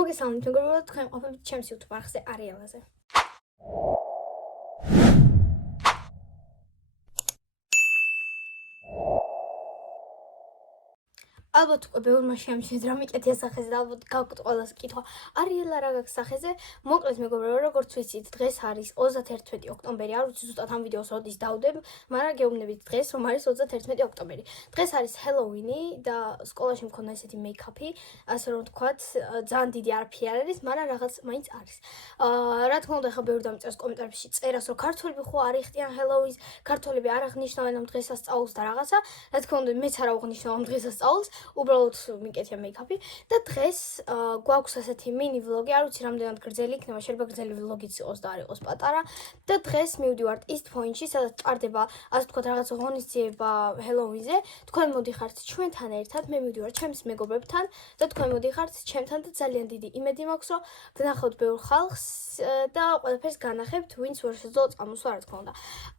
მოგესალმებით მეგობრებო, თქვენ ყოფებით ჩემს YouTube არხზე Arielაზე. ალბათ უკვე ბევრმა შეამჩნიეთ რა მიკეთია სახეზე და ალბათ გაქვთ ყველას კითხვა Ariel რა გაქვს სახეზე. მოკლედ მეგობრებო, როგორც ვიცით, დღეს არის 31 ოქტომბერი. არ ვიცი ზუსტად ამ ვიდეოს როდის დავდებ, მაგრამ გეუბნებით დღეს, რომ არის 31 ოქტომბერი. დღეს არის Halloween და სკოლაში მქონდა ესეთი მეიქაპი, ასე რომ ვთქვათ, ძალიან დიდი არაფერი არ არის, მაგრამ რაღაც მაინც არის. რა თქმა უნდა, ხა ბევრი დამწერს კომენტარებში წერას, რომ ქართველები ხო არ იხდიან Halloween-ს, ქართველები არ აღნიშნავენ ამ დღესასწაულს და რაღაცა. რა თქმა უნდა, მეც არ აღნიშნავ ამ დღესასწაულს. უბრალოდ მიკეთია მეიქაპი და დღეს გვაქვს ასეთი მინი ვლოგი, არ ვიცი რამდენად გრძელი იქნება, შეიძლება გრძელი ვლოგიც იყოს და არ იყოს პატარა. და დღეს მივდივართ East Point-ში, სადაც ტარდება, ასე ვთქვათ, რაღაც ღონისძიება Halloween-ზე. თქვენ მოდიხართ ჩვენთან ერთად, მე მივდივარ ჩემს მეგობრებთან და თქვენ მოდიხართ ჩემთან და ძალიან დიდი იმედი მაქვს, რომ ვნახავთ ბევრ ხალხს და ყველაფერს განახებთ, ვინც ვერ შეძლო წამოსვლა, რა თქმა უნდა.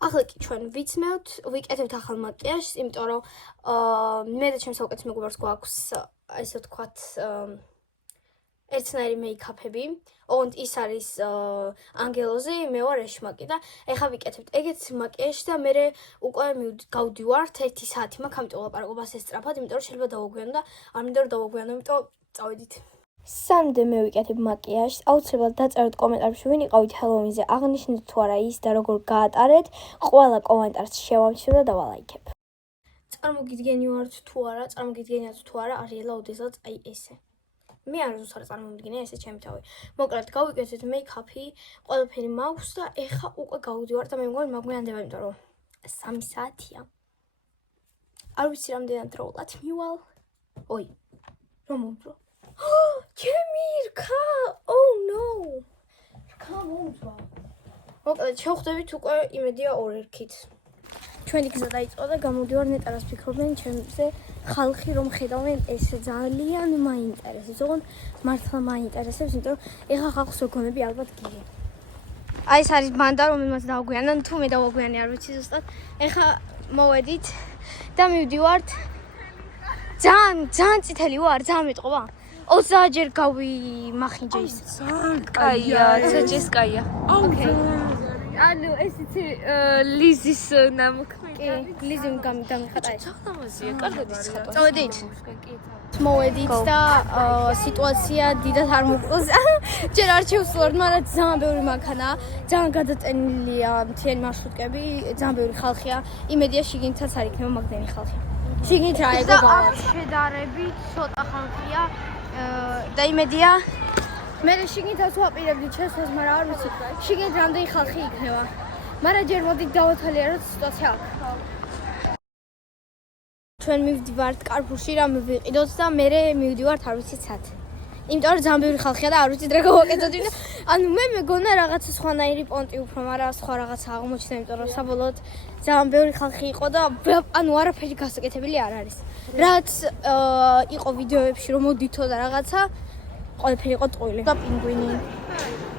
ახლა კი ჩვენ ვიცმევთ, ვიკეთებთ ახალ მაკიაჟს, იმიტომ რომ მე და ჩემს საუკეთესო მეგობარს გვაქვს, ასე ვთქვათ, ერთნაირი მეიქაპები. ოღონდ ის არის ანგელოზი, მე ვარ ეშმაკი და ეხლა ვიკეთებთ ეგეთ მაკიაჟს და მე უკვე გავდივართ 1 საათი მაქვს, ამიტომ ლაპარაკობას ესწრაფად, იმიტომ რომ შეიძლება დავაგვიანო და არ მინდა რომ დავაგვიანო, იმიტომ წავედით. სამდე მე ვიკეთებ მაკიაჟს, აუცილებლად დაწეროთ კომენტარებში, ვინ იყავით Halloween-ზე, აღნიშნეთ თუ არა ის და როგორ გაატარეთ, ყველა კომენტარს შევამჩნევ და დავალაიქებ. წარმოგიდგენიათ თუ არა, Ariel-ა ოდესაც აი ესე. მე არ ზუსტად წარმოვიდგინე, ესე ჩემი თავი. მოკლედ გავიკეთეთ მეიქაპი, ყველაფერი მაქვს და ეხა უკვე გავდივარ და მე მგონი მაგვიანდება, იმიტომ რომ 3 საათია. არ ვიცი რამდენად როულად მივალ. ой, რომ მომწვა. ჩემი რქა! Oh no! რქა მომწვა. მოკლედ შევხვდებით უკვე იმედია 2 რქით. ჩვენი გზა დაიწყო და გამოდივარ ნეტარას ფიქრობენ ჩემზე ხალხი რომ ხედავენ ეს ძალიან მაინტერესებს. ოღონდ მართლა მაინტერესებს, იმიტომ რომ ეხა ხალხს ვეგონები ალბათ გიგი. აი ეს არის ბანდა, რომელმაც დავაგვიანან, თუ მე დავაგვიანე არ ვიცი ზუსტად. ეხა მოვედით და მივდივართ. ძალიან წითელი ვარ, ძალიან მეტყობა. 20 ჯერ გავიმახინჯე ის. კაია, საჭეს კაია. ოკეი. ანუ ეს იცი ლიზის ნამოქმედი. კი, ლიზიმ გამიხატა ეს. ცოტამაზია, კარგად იცხატა. წავედით. მოვედით და სიტუაცია დიდად არ მოკლოს. ჯერ არ შევსვართ, მაგრამ ძალიან ბევრი მანქანაა, ძალიან გადატენილია მთიანი მარშრუტკები, ძალიან ბევრი ხალხია. იმედია შიგნითაც არ იქნება მაგდენი ხალხი. შიგნით რა ეგო გავა. შედარებით ცოტა ხალხია და იმედია მე შიგნითაც ვაპირებდი ჩესვას, მაგრამ არ ვიცი შიგნით რამდენი ხალხი იქნება. მაგრამ ჯერ მოდით დავათვალიეროთ სიტუაცია აქ. ჩვენ მივდივართ კარფურში რამე ვიყიდოთ და მე მივდივართ არ ვიცი სად. იმიტომ რომ ძალიან ბევრი ხალხია და არ ვიცი რა გავაკეთოთ. ანუ მე მეგონა რაღაცა სხვანაირი პონტი უფრო, მაგრამ სხვა რაღაცა აღმოჩნდა, იმიტომ რომ საბოლოოდ ძალიან ბევრი ხალხი იყო და ანუ არაფერი გასაკეთებელი არ არის. რაც იყო ვიდეოებში რომ მოდითო და რაღაცა ყველაფერი იყო ტყუილი. და პინგვინი.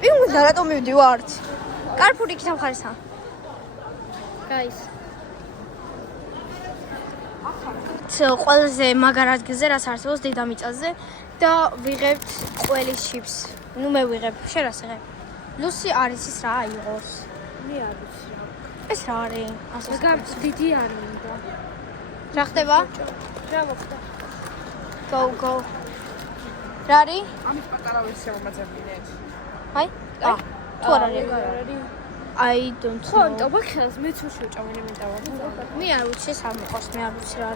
პინგვინი რატომ მივდივართ? კარფური იქით მხარესაა. Guys. ყველაზე მაგარ ადგილზე რაც არსებობს დედამიწაზე და ვიღებთ ყველის ჩიპს. ნუ მე ვიღებ, შენ რას იღებ? ლუსი არის ის რა აიღოს? მე არ ვიცი რა. ეს რა არის? ასე დიდი არ მინდა. რა ხდება? რა მოხდა? Go. რა არის? ამის პატარა ვერსია მომაძებინეთ. აი? თუ არ არის? I don't know. ხო, ტობა ხელს მეც უშ ვჭამენ მე დავარ. მე არ ვიცი ეს არ მოყავს, მე არ ვიცი რა.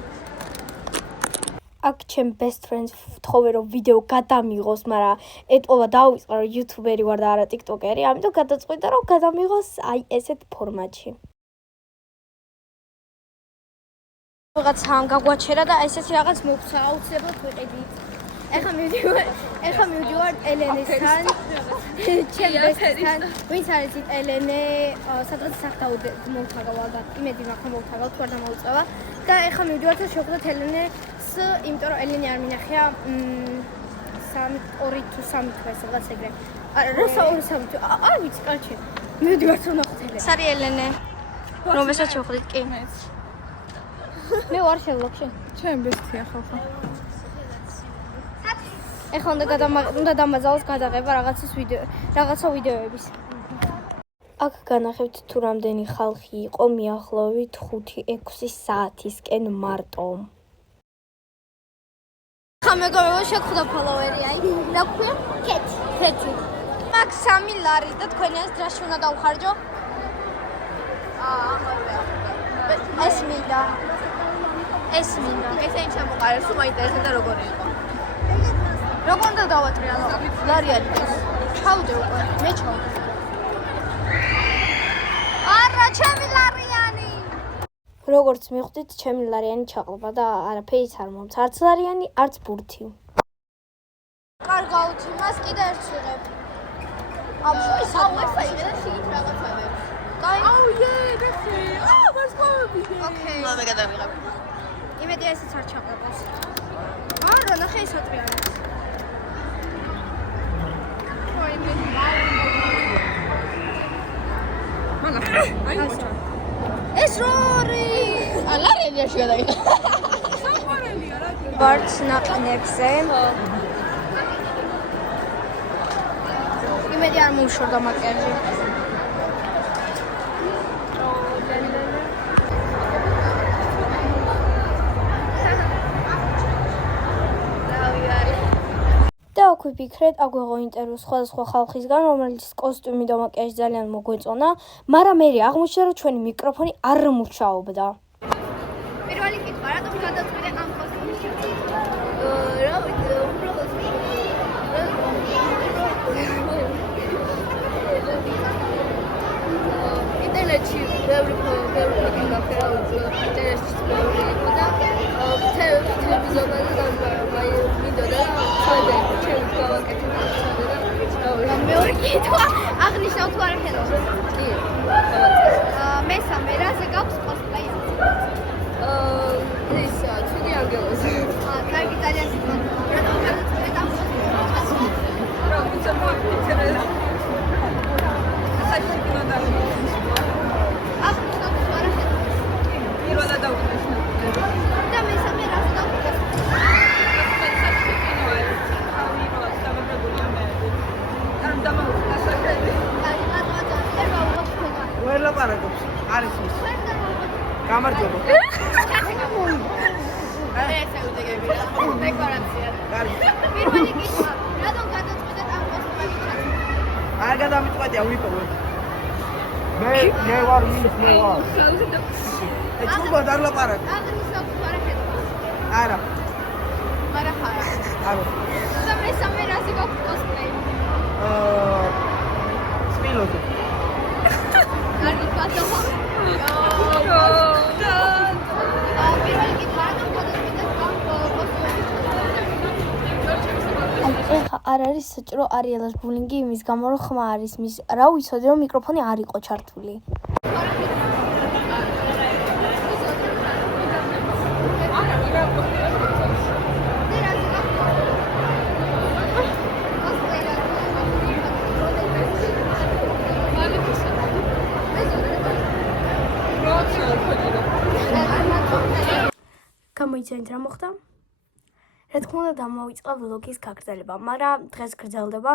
აქ ჩემ best friends ვთხოვე რომ ვიდეო გადამიღოს, მაგრამ ეტყობა დავიწყე რომ იუთუბერი ვარ და არა ტიკტოკერი, ამიტომ გადაწყვიტა რომ გადამიღოს აი ესეთ ფორმატში. რაღაცა გაგვაჩერა და ესეთი რაღაც მოგცა, აუცილებლად ვიყიდით. ეხლა მივდივარ ელენესთან, ჩემ ბესტთან, ვინც არის ელენე, სადღაც სახდაუდე მოვთაგავ და იმედი მაქვს მოვთაგავ, თუ არ დამოუწევა და ეხლა მივდივართ და შევხვდეთ ელენეს, იმიტომ რომ ელენე არ მინახია 2 თუ 3 თვე სადღაც ეგრე. არა, 2-3 თვე. არ ვიცი, კაჩი. მივდივართ რომ ნახოთ ელენე. ეს არის ელენე. რომელსაც შევხვდით კი. მე ვარ შევлогში. ჩემ ბესტია ხალხო. ეხლა უნდა დამაძალოს გადაღება რაღაცა ვიდეოების. აქ განახებთ თუ რამდენი ხალხი იყო მიახლოებით 5-6 საათისკენ მარტო. ხა მეგობრებო შეგხვდა ფოლოვერი, აი, რა ქვია? ქეთი. მაგ 3 ლარი და თქვენი ეს დრაში უნდა დავხარჯო? ეს მინდა. ეს ისე ჩამოყარე, სულ მაინტერესებდა როგორი იყო. როგორ უნდა დავატრიალო? ლარი არის. ჩავდე უკვე, მე ჩავდე. არა, ჩემი ლარიანი. როგორც მიხვდით, ჩემი ლარიანი ჩაყლობა და არაფერიც არ მომც. არც ლარიანი, არც ბურთი. კარგავთ, მას კიდე ერთ ვიღებ. აბსოლუტურად საუბრობ და შეიძლება რაღაცებებს. აუ, დეფი. ვარსკოვები. ოკეი. მე გადავიღებ. იმედი ესეც არ ჩაყლობას. არა, ნახე ეს ატრიალებს. აი მოჭა. ეს რორი. ალარენიაში გადაიღე. საყვარელია რა. ვარც ნაყინებზე. იმედი არ მომშორდა მაკიაჟი. და აქ ვიფიქრეთ, აგვეღო ინტერვიუ სხვადასხვა ხალხისგან, რომელიც კოსტიუმი და მაკიაჟი ძალიან მოგვეწონა, მაგრამ მე აღმოჩნდა, რომ ჩვენი მიკროფონი არ მუშაობდა. პირველი კითხვა, რატომ გადაწყვიტე ამ კოსტიუმში? რა ვიცი, უბრალოდ ინტერნეტში ბევრი ფოტო გაფერა, ინტერნეტში ბევრი იყო და ტელევიზორზე აი მინდოდა ცოდე ჩემს გავაკეთე და მეორე კითხვა, აღნიშნავ თუ არ ხედავს? კი. მესამე, რაზე გაქვს კოსპლეი? ის ცუდი ანგელოზი. კარგი, ძალიან სიყვარული. რატომ გადაწყვეტე ამ კოსპლეი? რა ვიცი, მოიწერე. საერთოდ და აღნიშნავ თუ არ ხედავს? პირველად დავუყურე. და მესამე, რაზე გაქვს? ვერ ლაპარაკობს. არის ის. გამარჯობა. ესე უძეგები რა. დეკორაცია. კარგი. პირველი კითხვა, რატომ გადაწყვეტეთ ამ კოსპლეიში ჩასვლა? არ გადამიწყვეტია ვიპოვე. მე ვარ ის მე ვარ. ჩუბა არ ლაპარაკ. აღნიშნავ თუ არ ხედავს? არა. არა ხარა. არა. და მესამე, რაზე გაქვს კოსპლეი? სპილოზე. კარგი, პატოხო. პირველი კითხვა, რატომ გადაწყვეტეთ ამ კოსპლეიში? ეხა არ არის საჭირო არიელას ბულინგი იმის გამო, რომ ხმა არის მის. რა ვიცოდი, რომ მიკროფონი არ იყო ჩართული. გამოიცანით რა მოხდა? რა თქმა უნდა დამოვიწყდა ვლოგის გაგრძელება, მაგრამ დღეს გრძელდება.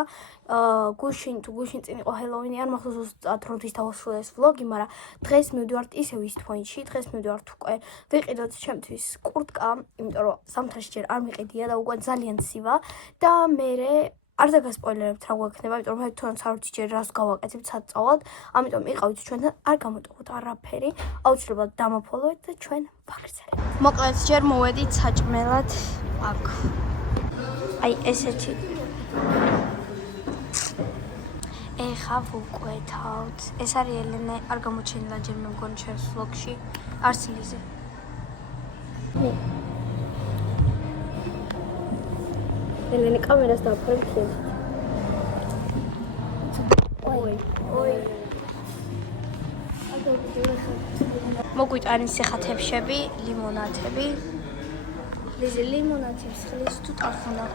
გუშინ წინ იყო ჰელოვინი, არ მახსოვს ზუსტად როდის დავასრულე ეს ვლოგი, მაგრამ დღეს მივდივართ ისევ ის თვენში, დღეს მივდივართ უკვე ვიყიდოთ ჩემთვის კურტკა, იმიტომ რომ ზამთარში ჯერ არ მიყიდია და უკვე ძალიან ცივა და მერე არ დაგასპოილერებთ რა გვექნება, იმიტომ რომ მე თვითონაც არ ვიცი ჯერ რას გავაკეთებ საწავად, ამიტომ იყავით ჩვენთან, არ გამოტოვოთ არაფერი, აუცილებლად დამაფოლოვეთ და ჩვენ ვაგრძელებთ. მოკლედ ჯერ მოვედით საჭმელად აქ. აი ესეთი. ეხა ვუკვეთავთ. ეს არის ელენე, არ გამოჩენილა ჯერ მე მგონი ჩემს ვლოგში, არსილიზე. ელენე კამერას დავფარებ ჩვენ. ой. მოგვიტანის სიხათებშები, ლიმონათები. ლიზი ლიმონათებს ხლის თუ ტარხუნა.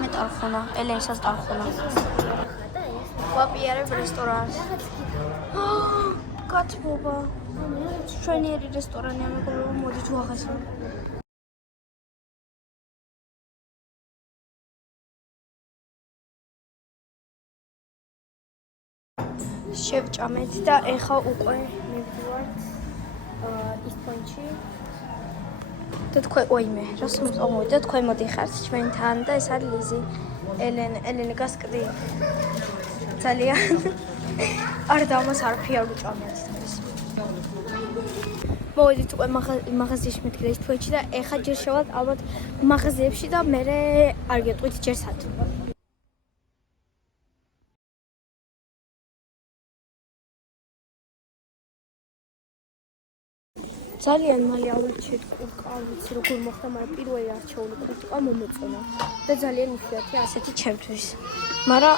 მე ტარხუნა, ელენსაც ტარხუნა. ვაპიარებ რესტორანს. კაცბობა. ჩვენიერი რესტორანია, მეგობრებო, მოდით ვახასროთ. შევჭამეთ და ეხა უკვე მივდივართ ის პოინტში. და თქვენ ოიმე, რას მომწონდა თქვენ მოდიხართ ჩვენთან და ეს არის ლიზი. ელენე გასკდი. ძალიან არ დამას არაფერი არ უჭამეთ ეს. მოვიდით უკვე მაღაზიაში მეთქე ის პოინტში და ეხა ჯერ შევალთ ალბათ მაღაზიებში და მე არ გეტყვით ჯერ სად. ძალიან მალე ავრჩეთ კურტკა, ვიცი როგორ მოხდა, მაგრამ პირველი არჩეული კურტკა მომეწონა და ძალიან იშვიათია ასეთი ჩემთვის. მაგრამ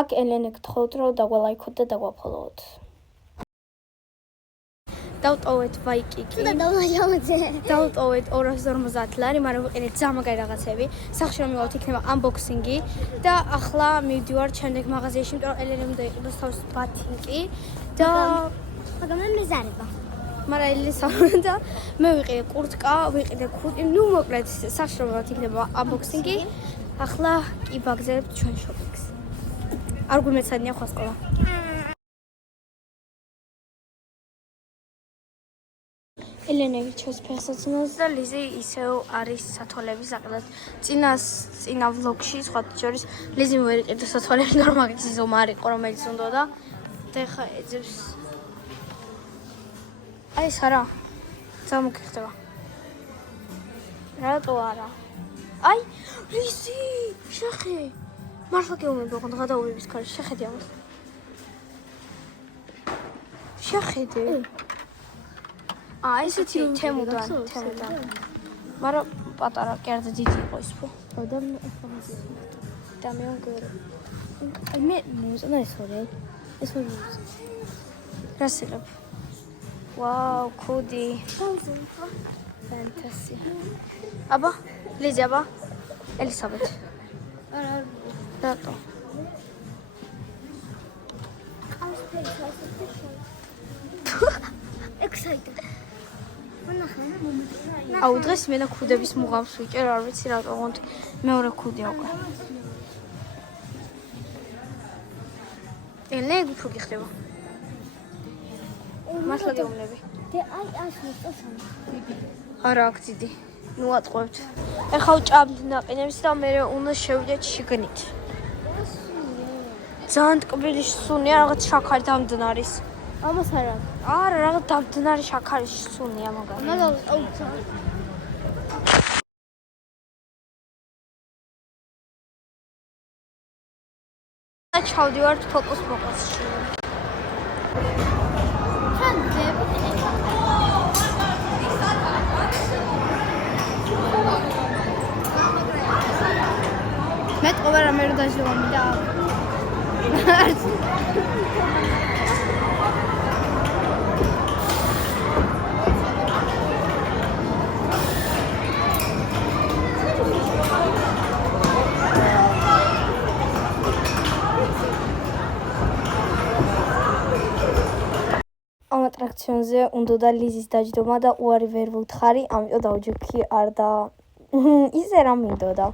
აქ ელენე გთხოვთ რომ დაგვალაიქოთ და დაგვაფოლოოთ. დავტოვეთ ვაიკიკი. დავტოვეთ 250 ლარი, მაგრამ ვიყიდეთ ზამაგარი რაღაცები. სახში რომ მივავთ იქნება unboxing-ი და ახლა მივდივართ შემდეგ მაღაზიაში, იმიტომ რომ ელენემ უნდა იყიდოს თავის ბათინკი და მაგრამ მეზარება. მაგრამ ელისავრა და მე ვიყიდე კურტკა, ვიყიდე ქუდი, ნუ მოკლედ სახში რომ მივავთ იქნება unboxing-ი. ახლა კი ვაგზავნებთ ჩვენ შოპინგს. არ გვიმეცადნია ხვა სკოლა. ელენე ვიჩოს ფეხსაცმელს და ლიზი ისევ არის სათვალების აყლად. წინა ვლოგში სხვათა შორის ლიზი ვერ იყიდა სათვალები, ნორ მაგის ზომა არ იყო რომელიც უნდა და ეხა ეძებს. აი ეს არა. წამოგიხდება. რატო არა? აი ლიზი, შეხე. მართლა გეუბნები ოღონდ გადაუვების ქარში, შეხედე ამას. შეხედე. ესეთი თემუდან. მაგრამ პატარა კი არ და დიდი იყო ის ხო? და მე ვგორი. მე მოვწონა ეს ორი. ეს ორი. რასიღებ? ვაუ, ქუდი. ფანტასია. აბა, ლიზი აბა. ელისაბეთ. არა. რატო? Excited. აუ დღეს მე და ქუდების მუღამს ვიჭერ, არ ვიცი რატო, ოღონდ მეორე ქუდია უკვე. ელენე უფრო გიხდება. მართლა გეუბნები. აი ასმოსტოსან. არა აქ დიდი. ნუ ატყვევთ. ეხა ვჭამთ ნაყინებს და მე უნდა შევიდეთ შიგნით. ძალიან ტკბილი სუნია, რაღაც შაქარი დამდნარის. ამას არა. არა, რაღაც დამდნარი შაქარი სუნია მაგარი. მაგალ აუ ჩავდივართ ფოკუს ფოკუსში. თან გები. მე ტყობა რამე რო დაჟევამი და ამ ატრაქციონზე უნდა ლიზის დაჯდომა და უარი ვერ ვუთხარი, ამიტომ დავჯექი არ და ისე რა მინდოდა.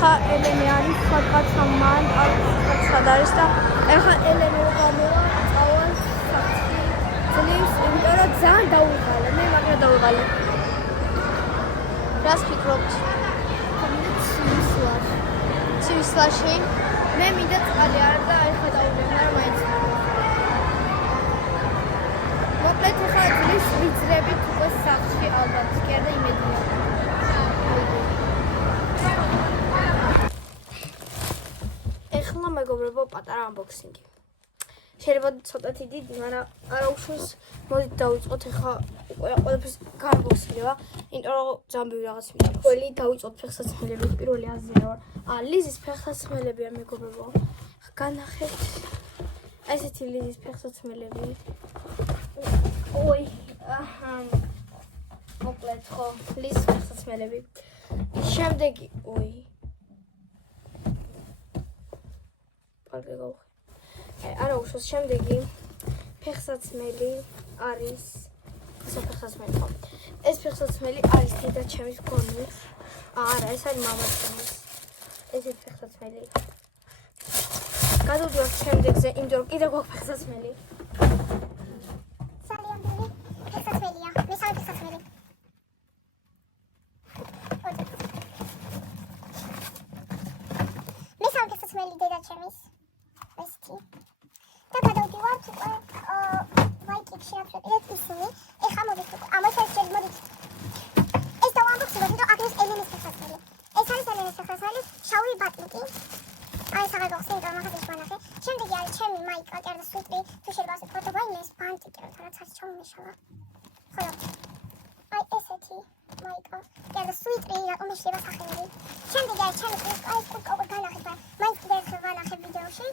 ხა ელენე არის სადღაც მან არ სად არის და ეხა ელენე გამევა წავას საწყი ძლივს, იმიტომ რომ ძალიან დაუღალე, მე მაგრამ დაუღალე. რას ფიქრობთ? ცივისლაში? მე მინდა წყალი არ და ეხა დაუღალე, მაგრამ მაინც. მოკლედ ეხა ძლივს ვიძრებით უკვე სახლში ალბათ, კი არა იმედია. ეხლა მეგობრებო პატარა unboxing-ი. შეიძლება ცოტათი დიდი, მაგრამ არა უშავს. მოდით დავიწყოთ ეხლა უკვე ყველაფერს გაunboxing-ება, იმიტომ რომ ძალიან ბევრი რაღაც ვიყავს. ყველი დავიწყოთ ფეხსაცმელები, პირველი აზრია ვარ. ლიზის ფეხსაცმელებია მეგობრებო. განახეთ. აი ესეთი ლიზის ფეხსაცმელები. ой, მოკლედ ხო, ლიზის ფეხსაცმელები. შემდეგი, ой. არა უშავს შემდეგი ფეხსაცმელი არის ეს ფეხსაცმელი ხო? ეს ფეხსაცმელი არის დედა ჩემის გონი. არა, ეს არის მამაცემის. ესეთი ფეხსაცმელი. გადავდივართ შემდეგზე, იმიტომ რომ კიდევ გვაქვს ფეხსაცმელი. სალიანბელი ფეხსაცმელია. მესამე ფეხსაცმელი. მესამე ფეხსაცმელი დედა ჩემის. ესეთი. და გადავდივართ უკვე ვაიკიკში აფრიკეთ ისინი. ეხლა მოდით უკვე ამას ეს მოდით. ეს დავამბობთ, რომ აქ არის ელენის ფეხსაცმელი. ეს არის ელენის ფეხსაცმელი, შავი ბატლიკი. აი საღებავ სინდრომ ახაც ვანახე. შემდეგი არის ჩემი მაიკა, კერდა სუპრი, თუ შეიძლება ასე ფოტო ვაინეს ბანტიკი, რაც არის ჩამომეშალა. ხოლო აი ესეთი მაიკა, კერდა სუპრი, რატომ ეშლება სახელები. შემდეგი არის ჩემი კურტკა, ეს კურტკა უკვე განახეთ, მაინც კიდევ ერთხელ ვანახე ვიდეოში.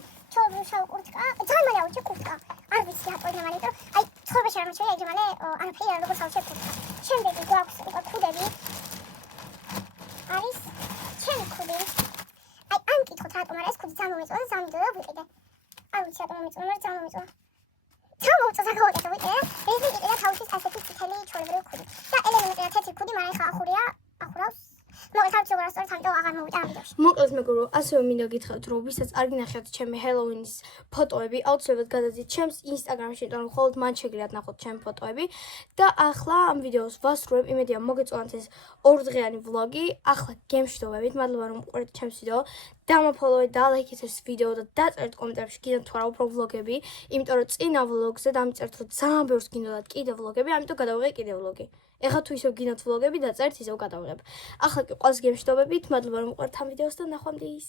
შავ კურტკა, ძალიან მალე ავუჩე კურტკა. არ ვიცი რატო იმალე, იმიტომ აი ცხოვრებაში არ მოჩვენა იმალე, არაფერი არ როგორც ავუჩე კურტკა. შემდეგი გვაქვს უკვე ქუდები. არის ჩემი ქუდი. აი ამ კითხოთ რატომ არა ეს ქუდი წამომეწონა და წამიდოდა და ვიყიდე. არ ვიცი რატომ მომეწონა, მაგრამ წამომეწონა. ჩამოვწო საკავაკეთო ვიყიდე. ეს ვიყიდე თავის ასეთი წითელი ჩვეულებრივი ქუდი. და ელენე თეთრი ქუდი, მაგრამ ეხა ახურავს. მოგეთ არ ვიცი როგორ სწორად ამიტომ აღარ მოვიდა ამ ვიდეოში. მოკლედ მეგობრო, ასევე მინდა გითხრათ, რომ ვისაც არ გინახეთ ჩემი ჰელოუინის ფოტოები, აუცილებლად გადადით ჩემს ინსტაგრამში, იმიტომ რომ მხოლოდ მან შეგიძლიათ ნახოთ ჩემი ფოტოები. და ახლა ამ ვიდეოს ვასრულებ, იმედია მოგეწონათ ეს ორდღიანი ვლოგი. ახლა გემშვიდობებით, მადლობა რომ უყურეთ ჩემს ვიდეო. დამაფოლოვეთ და ლაიქეთ ეს ვიდეო და დაწერთ კომენტარებში კიდევ თუ არა უფრო ვლოგები, იმიტომ რომ წინა ვლოგზე დამიწერთ რომ ძალიან ბევრს გინდოდათ კიდევ ვლოგები, ამიტომ გადავიღე კიდევ ვლოგი. ეხლა თუ ისევ გინდათ ვლოგები, დაწერთ ისევ გადავიღებ. ახლა კი ყველას გემშვიდობებით, მადლობა რომ უყურეთ ამ ვიდეოს და ნახვამდის.